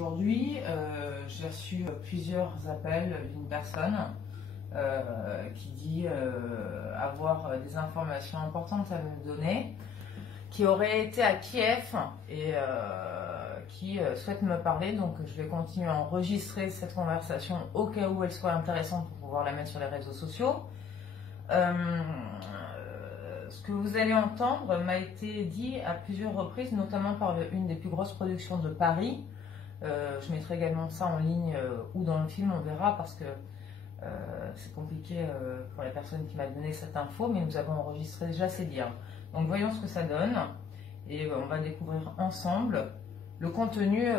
Aujourd'hui, j'ai reçu plusieurs appels d'une personne qui dit avoir des informations importantes à me donner, qui aurait été à Kiev et qui souhaite me parler. Donc je vais continuer à enregistrer cette conversation au cas où elle soit intéressante pour pouvoir la mettre sur les réseaux sociaux. Ce que vous allez entendre m'a été dit à plusieurs reprises, notamment par une des plus grosses productions de Paris. Je mettrai également ça en ligne ou dans le film, on verra, parce que c'est compliqué pour la personne qui m'a donné cette info, mais nous avons enregistré déjà ces dires. Donc voyons ce que ça donne et on va découvrir ensemble le contenu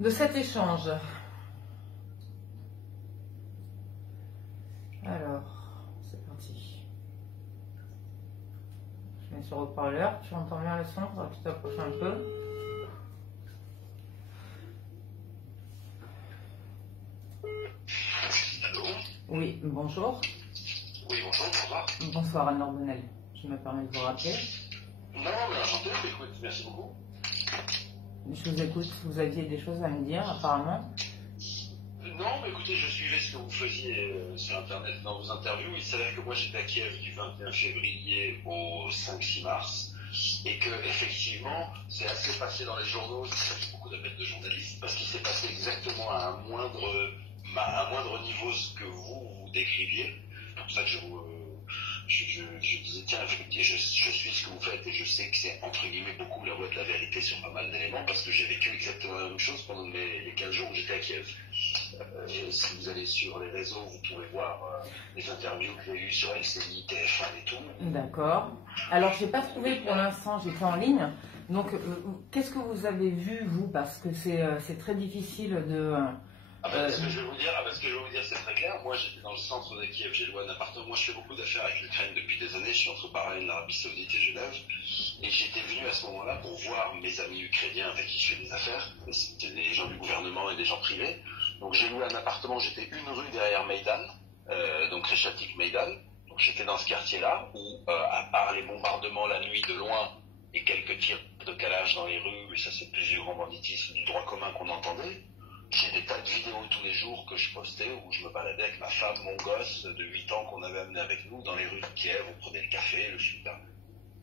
de cet échange. Alors, c'est parti. Je mets sur haut-parleur, tu entends bien le son, faudra que tu t'approches un peu. Allô ? Oui, bonjour. Oui, bonjour, bonsoir. Bonsoir Anne Ordonnel, je me permets de vous rappeler. Non, mais enchanté, écoute, merci beaucoup. Je vous écoute, vous aviez des choses à me dire apparemment. Non, mais écoutez, je suivais ce que vous faisiez sur Internet dans vos interviews. Il s'avère que moi j'étais à Kiev du 21 février au 5-6 mars et que effectivement, c'est assez passé dans les journaux. J'ai eu beaucoup d'appels de journalistes parce qu'il s'est passé exactement à un moindre niveau ce que vous décriviez. C'est pour ça que je disais, tiens, je suis ce que vous faites et je sais que c'est entre guillemets beaucoup la voie de la vérité sur pas mal d'éléments parce que j'ai vécu exactement la même chose pendant les 15 jours où j'étais à Kiev. Si vous allez sur les réseaux, vous pourrez voir les interviews que j'ai eues sur LCI, TF1 et tout. D'accord. Alors, je n'ai pas trouvé pour l'instant, j'étais en ligne. Donc, qu'est-ce que vous avez vu, vous? Parce que c'est très difficile de... Ce que je vais vous dire, c'est très clair. Moi, j'étais dans le centre de Kiev, j'ai loué un appartement. Moi, je fais beaucoup d'affaires avec l'Ukraine depuis des années. Je suis entre Bahreïn, l'Arabie Saoudite et Genève. Et j'étais venu à ce moment-là pour voir mes amis ukrainiens avec qui je fais des affaires. C'était des gens du gouvernement et des gens privés. Donc, j'ai loué un appartement. J'étais une rue derrière Maïdan, donc Reshatik Maïdan. Donc, j'étais dans ce quartier-là où, à part les bombardements la nuit de loin et quelques tirs de calage dans les rues, et ça, c'est plus du grand banditisme du droit commun qu'on entendait. J'ai des tas de vidéos tous les jours que je postais où je me baladais avec ma femme, mon gosse de 8 ans qu'on avait amené avec nous dans les rues de Kiev, on prenait le café, le super.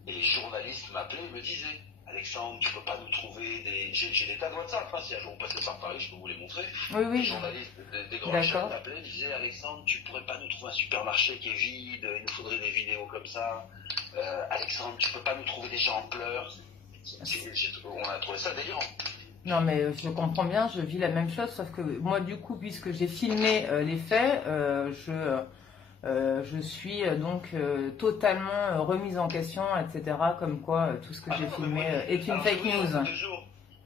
Et les journalistes m'appelaient et me disaient, Alexandre, tu peux pas nous trouver des... J'ai des tas de WhatsApp, hein, si un jour on passait par Paris, je peux vous les montrer. Oui, oui. Les journalistes des grandes chaînes m'appelaient et me disaient, Alexandre, tu pourrais pas nous trouver un supermarché qui est vide, il nous faudrait des vidéos comme ça. Alexandre, tu peux pas nous trouver des gens en pleurs. On a trouvé ça délirant. Non, mais je comprends bien, je vis la même chose, sauf que moi, du coup, puisque j'ai filmé les faits, je suis donc totalement remise en question, etc. Comme quoi tout ce que j'ai filmé est une fake news.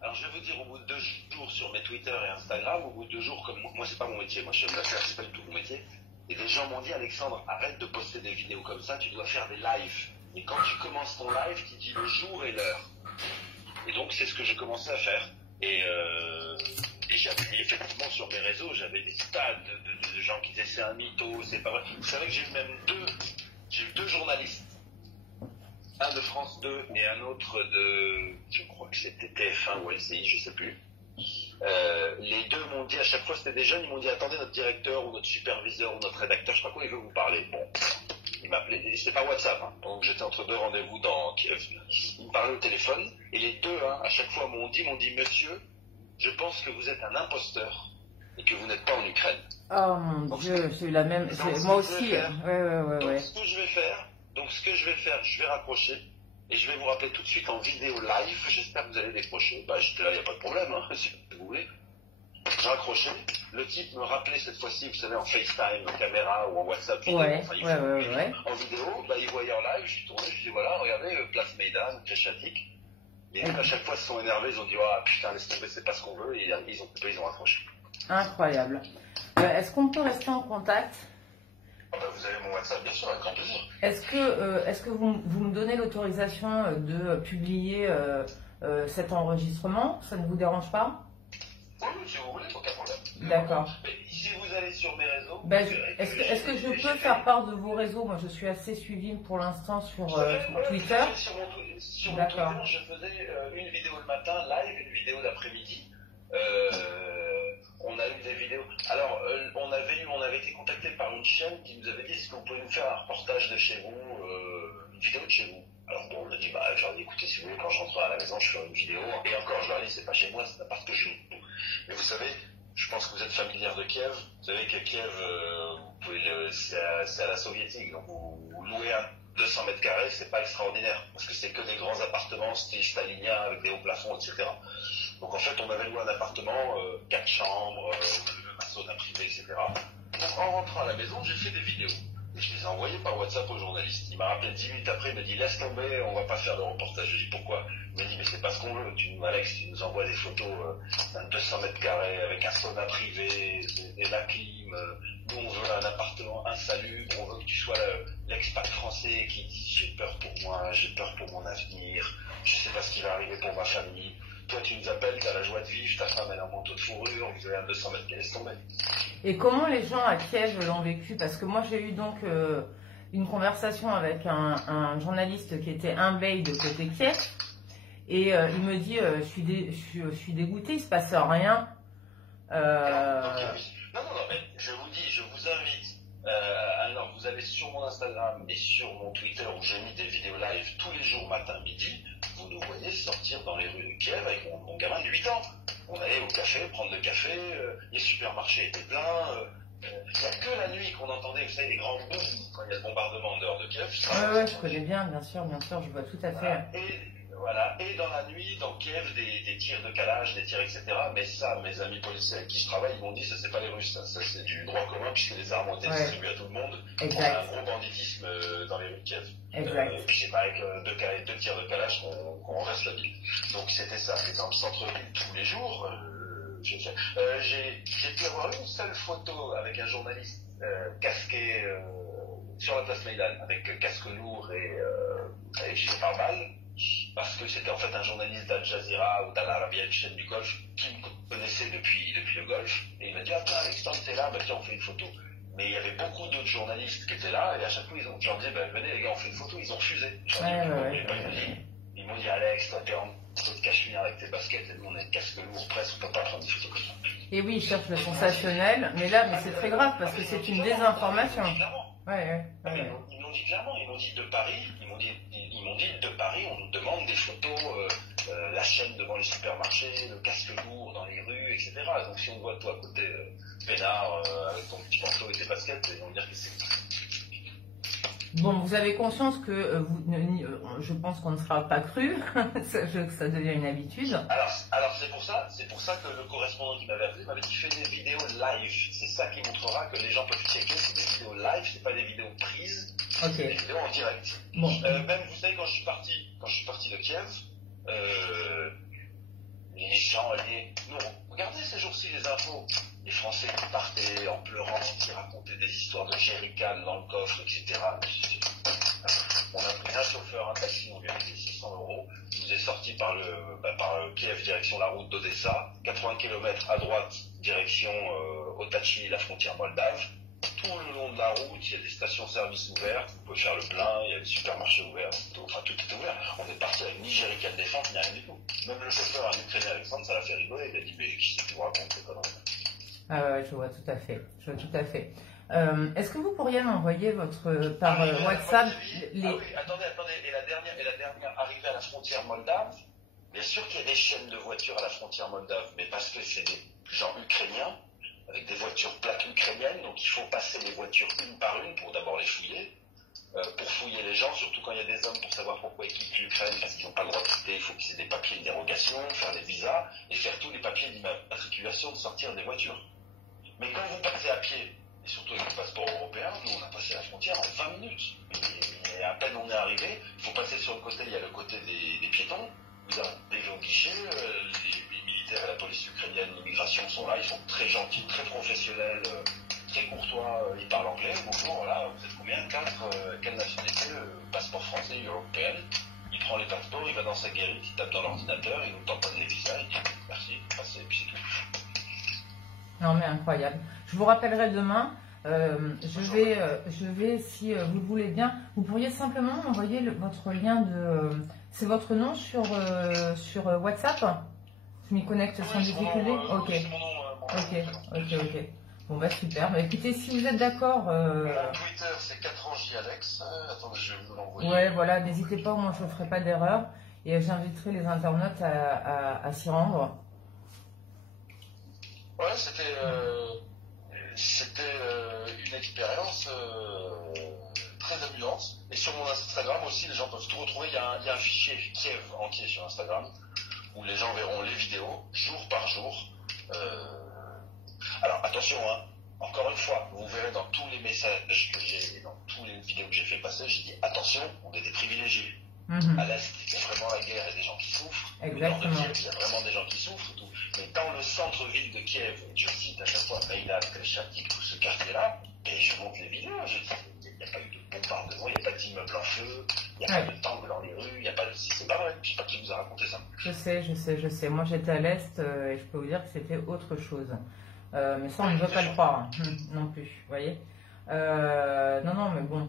Alors, je vais vous dire, au bout de 2 jours sur mes Twitter et Instagram, au bout de 2 jours, comme moi, c'est pas mon métier, moi, je suis d'affaires, c'est pas du tout mon métier. Et des gens m'ont dit, Alexandre, arrête de poster des vidéos comme ça, tu dois faire des lives. Et quand tu commences ton live, tu dis le jour et l'heure. Et donc, c'est ce que j'ai commencé à faire. Et j'avais effectivement sur mes réseaux, j'avais des tas de gens qui disaient c'est un mytho, c'est pas vrai. Vous savez que j'ai eu deux journalistes, un de France 2 et un autre de, je crois que c'était TF1 ou LCI, je sais plus. Les deux m'ont dit, à chaque fois c'était des jeunes, ils m'ont dit attendez, notre directeur ou notre superviseur ou notre rédacteur, je sais pas quoi, il veut vous parler. Bon, il m'appelait, c'était pas WhatsApp, hein, donc j'étais entre deux rendez-vous dans Kiev. Il me parlait au téléphone et les deux, hein, à chaque fois m'ont dit monsieur, je pense que vous êtes un imposteur et que vous n'êtes pas en Ukraine. Oh mon Dieu, j'ai eu la même, moi aussi. Ouais. Donc ce que je vais faire, je vais raccrocher et je vais vous rappeler tout de suite en vidéo live. J'espère que vous allez décrocher. Bah j'étais là, il n'y a pas de problème, hein, si vous voulez. Je raccrochais. Le type me rappelait cette fois-ci, vous savez, en FaceTime, en caméra ou en WhatsApp vidéo. En vidéo, bah, il voyait en live, je suis tourné, je dis voilà, regardez, place Maïdan, Reshatik. Et à chaque fois, ils se sont énervés, ils ont dit ah putain, laisse tomber, c'est pas ce qu'on veut, et ils ont coupé, ils ont raccroché. Incroyable. Est-ce qu'on peut rester en contact? Bah, vous avez mon WhatsApp, bien sûr, avec grand plaisir. Est-ce que vous me donnez l'autorisation de publier cet enregistrement? Ça ne vous dérange pas? Oui, si vous voulez, aucun problème. D'accord. Mais si vous allez sur mes réseaux, Ben, est-ce que je peux faire part de vos réseaux? Moi, je suis assez suivie pour l'instant sur Twitter. Sur mon Twitter, je faisais une vidéo le matin, live, une vidéo l'après-midi. On a eu des vidéos. Alors, on avait été contacté par une chaîne qui nous avait dit est-ce que vous pouvez nous faire un reportage de chez vous, une vidéo de chez vous. Alors bon, on a dit je leur ai dit écoutez, si vous voulez, quand je rentre à la maison, je fais une vidéo. Et encore, je leur ai dit c'est pas chez moi, c'est n'importe que chez nous. Mais vous savez, je pense que vous êtes familière de Kiev. Vous savez que Kiev, c'est à la soviétique, donc vous louez un 200 mètres carrés, c'est pas extraordinaire, parce que c'est que des grands appartements style stalinien avec des hauts plafonds, etc. Donc en fait, on avait loué un appartement, 4 chambres, on avait même un sauna privé, etc. Donc en rentrant à la maison, j'ai fait des vidéos. Et je les ai envoyées par WhatsApp aux journalistes. Il m'a rappelé 10 minutes après, il m'a dit laisse tomber, on va pas faire de reportage. Je lui ai dit pourquoi? Il m'a dit mais c'est pas ce qu'on veut. Alex, tu nous envoies des photos d'un 200 mètres carrés avec un sauna privé, la clim. Nous on veut un appartement insalubre, on veut que tu sois l'expat français qui dit j'ai peur pour moi, j'ai peur pour mon avenir, je sais pas ce qui va arriver pour ma famille. Toi, tu nous appelles, tu as la joie de vivre, ta femme elle a un manteau de fourrure, vous avez un 200 mètres qui laisse tomber. Et comment les gens à Kiev l'ont vécu? Parce que moi, j'ai eu donc une conversation avec un journaliste qui était imbeille de côté Kiev. Et il me dit je suis dégoûté, il se passe rien. Non, mais je vous dis, je vous invite. Alors, vous allez sur mon Instagram et sur mon Twitter où j'ai mis des vidéos live tous les jours, matin, midi. Vous nous voyez sortir dans les rues de Kiev avec mon gamin de 8 ans. On allait au café, prendre le café, les supermarchés étaient pleins. Il n'y a que la nuit qu'on entendait, vous savez, les grands booms quand il y a le bombardement en dehors de Kiev. Ouais, je connais bien sûr, je vois tout à fait. Voilà. Et dans la nuit, dans Kiev, des tirs de calage, des tirs, etc. Mais ça, mes amis policiers avec qui je travaille, ils m'ont dit, ça c'est pas les Russes, ça c'est du droit commun puisque les armes ont été distribuées à tout le monde. Exact. On a un gros banditisme dans les rues de Kiev. Exact. Puis c'est pas avec deux tirs de calage qu'on reste la ville. Donc c'était ça. Et dans le centre-ville, tous les jours, j'ai pu avoir une seule photo avec un journaliste casqué sur la place Maïdan, avec casque lourd et gilet pare-balles. Parce que c'était en fait un journaliste d'Al Jazeera ou d'Al Arabiya, une chaîne du Golfe, qui me connaissait depuis le Golfe. Et il m'a dit ah tiens, Alexandre, t'es là, tiens, on fait une photo. Mais il y avait beaucoup d'autres journalistes qui étaient là, et à chaque fois, je leur disais venez les gars, on fait une photo, ils ont refusé. Ils m'ont dit Alex, toi t'es en de cachemire avec tes baskets, et nous on a une casque lourd presque, on peut pas prendre des photos comme ça. Et oui, ils cherchent le sensationnel, mais là, c'est très grave parce que c'est une désinformation. Ils m'ont dit clairement, ils m'ont dit de Paris, ils m'ont dit de Paris, on nous demande des photos, la chaîne devant les supermarchés, le casque lourd dans les rues, etc. Donc si on te voit toi à côté peinard, avec ton petit manteau et tes baskets, ils vont dire que c'est... Bon, vous avez conscience que je pense qu'on ne sera pas cru, ça devient une habitude. Alors c'est pour ça que le correspondant qui m'avait appelé m'avait dit fais des vidéos live. C'est ça qui montrera que les gens peuvent checker, c'est des vidéos live, c'est pas des vidéos prises, c'est des vidéos en direct. Bon. Même vous savez quand je suis parti de Kiev, les gens allaient. Non, regardez ces jours-ci les infos. Les Français qui partaient en pleurant, qui racontaient des histoires de jerrycan dans le coffre, etc. On a pris un chauffeur, un taxi, on lui a payé 600 €. Il nous est sorti par Kiev, direction la route d'Odessa, 80 km à droite, direction Otachi, la frontière moldave. Tout le long de la route, il y a des stations-service ouvertes, vous pouvez faire le plein, il y a des supermarchés ouverts, enfin tout est ouvert. On est parti avec ni jerrycan de défense, ni rien du tout. Même le chauffeur, un Ukrainien Alexandre, ça l'a fait rigoler, il a dit mais qui c'est qui vous raconte ces conneries? Ah ouais, je vois tout à fait. Est-ce que vous pourriez m'envoyer par WhatsApp les... Ah oui, attendez, et la dernière arrivée à la frontière moldave, bien sûr qu'il y a des chaînes de voitures à la frontière moldave, mais parce que c'est des gens ukrainiens, avec des voitures plaques ukrainiennes, donc il faut passer les voitures une par une pour d'abord les fouiller, pour fouiller les gens, surtout quand il y a des hommes, pour savoir pourquoi ils quittent l'Ukraine, parce qu'ils n'ont pas le droit de quitter, il faut qu'ils aient des papiers de dérogation, faire des visas, et faire tous les papiers d'immatriculation de sortir des voitures. Mais quand vous passez à pied, et surtout avec le passeport européen, nous on a passé la frontière en 20 minutes. Et à peine on est arrivé, il faut passer sur le côté, il y a le côté des piétons, vous arrivez au guichet, les militaires et la police ukrainienne, l'immigration sont là, ils sont très gentils, très professionnels, très courtois, ils parlent anglais, bonjour, voilà, vous êtes combien? 4, quelle nationalité? Passeport français, européenne. Il prend les passeports, il va dans sa guérite, il tape dans l'ordinateur, il nous tamponne les visas, il dit merci, passez, et puis c'est tout. Non mais incroyable. Je vous rappellerai demain Je vais, si vous le voulez bien, vous pourriez simplement m'envoyer votre lien de... c'est votre nom sur WhatsApp? Je m'y connecte sans difficulté. Ok. C'est mon nom, Ok. Bon bah super. Bah, écoutez, si vous êtes d'accord... Mon Twitter c'est 4 Alex. Attendez, je vais vous l'envoyer. Ouais, voilà, n'hésitez pas, moi je ne ferai pas d'erreur. Et j'inviterai les internautes à s'y rendre. Ouais, c'était une expérience très amusante. Et sur mon Instagram aussi, les gens peuvent tout retrouver. Il y a un fichier Kiev entier sur Instagram où les gens verront les vidéos jour par jour. Alors attention, hein, encore une fois, vous verrez dans tous les messages que j'ai et dans toutes les vidéos que j'ai fait passer, j'ai dit attention, on est des privilégiés. À l'Est, il y a vraiment la guerre et des gens qui souffrent. Exactement. Au nord de Kiev, il y a vraiment des gens qui souffrent. Tout. Mais dans le centre-ville de Kiev, je cite à chaque fois Meydan, Kreshchatik, tout ce quartier-là, et je montre les vidéos, je dis il n'y a pas eu de bombardement, il n'y a pas d'immeubles en feu, il n'y a pas de tanks dans les rues, il n'y a pas de... C'est pas vrai, je ne sais pas qui vous a raconté ça. Je sais. Moi j'étais à l'Est et je peux vous dire que c'était autre chose. Mais ça on ne veut pas le croire non plus, vous voyez. Non, mais bon...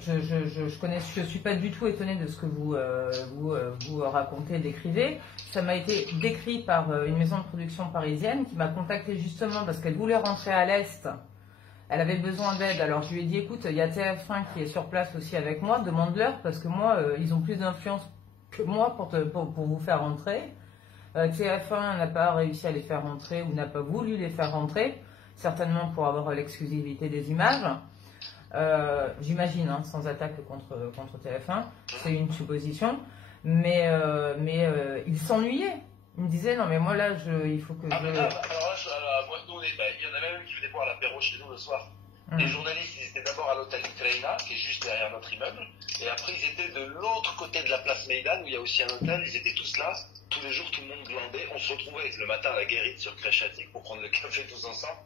je suis pas du tout étonnée de ce que vous racontez, décrivez. Ça m'a été décrit par une maison de production parisienne qui m'a contacté justement parce qu'elle voulait rentrer à l'Est. Elle avait besoin d'aide. Alors je lui ai dit, écoute, il y a TF1 qui est sur place aussi avec moi, demande-leur parce que moi, ils ont plus d'influence que moi pour vous faire rentrer. TF1 n'a pas réussi à les faire rentrer ou n'a pas voulu les faire rentrer, certainement pour avoir l'exclusivité des images. J'imagine, hein, sans attaque contre TF1, c'est une supposition, mais il s'ennuyait. Il me disait non mais moi là il faut que alors là, moi, nous, il y en a même qui venaient boire l'apéro chez nous le soir. Les journalistes, ils étaient d'abord à l'hôtel Ukraina, qui est juste derrière notre immeuble, et après ils étaient de l'autre côté de la place Meydan, où il y a aussi un hôtel, ils étaient tous là, tous les jours tout le monde glandait, on se retrouvait le matin à la guérite sur Kreshchatik pour prendre le café tous ensemble,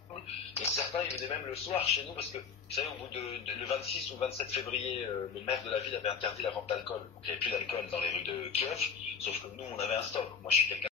et certains ils venaient même le soir chez nous, parce que vous savez, au bout le 26 ou 27 février, le maire de la ville avait interdit la vente d'alcool, donc il n'y avait plus d'alcool dans les rues de Kiev, sauf que nous on avait un stock, moi je suis quelqu'un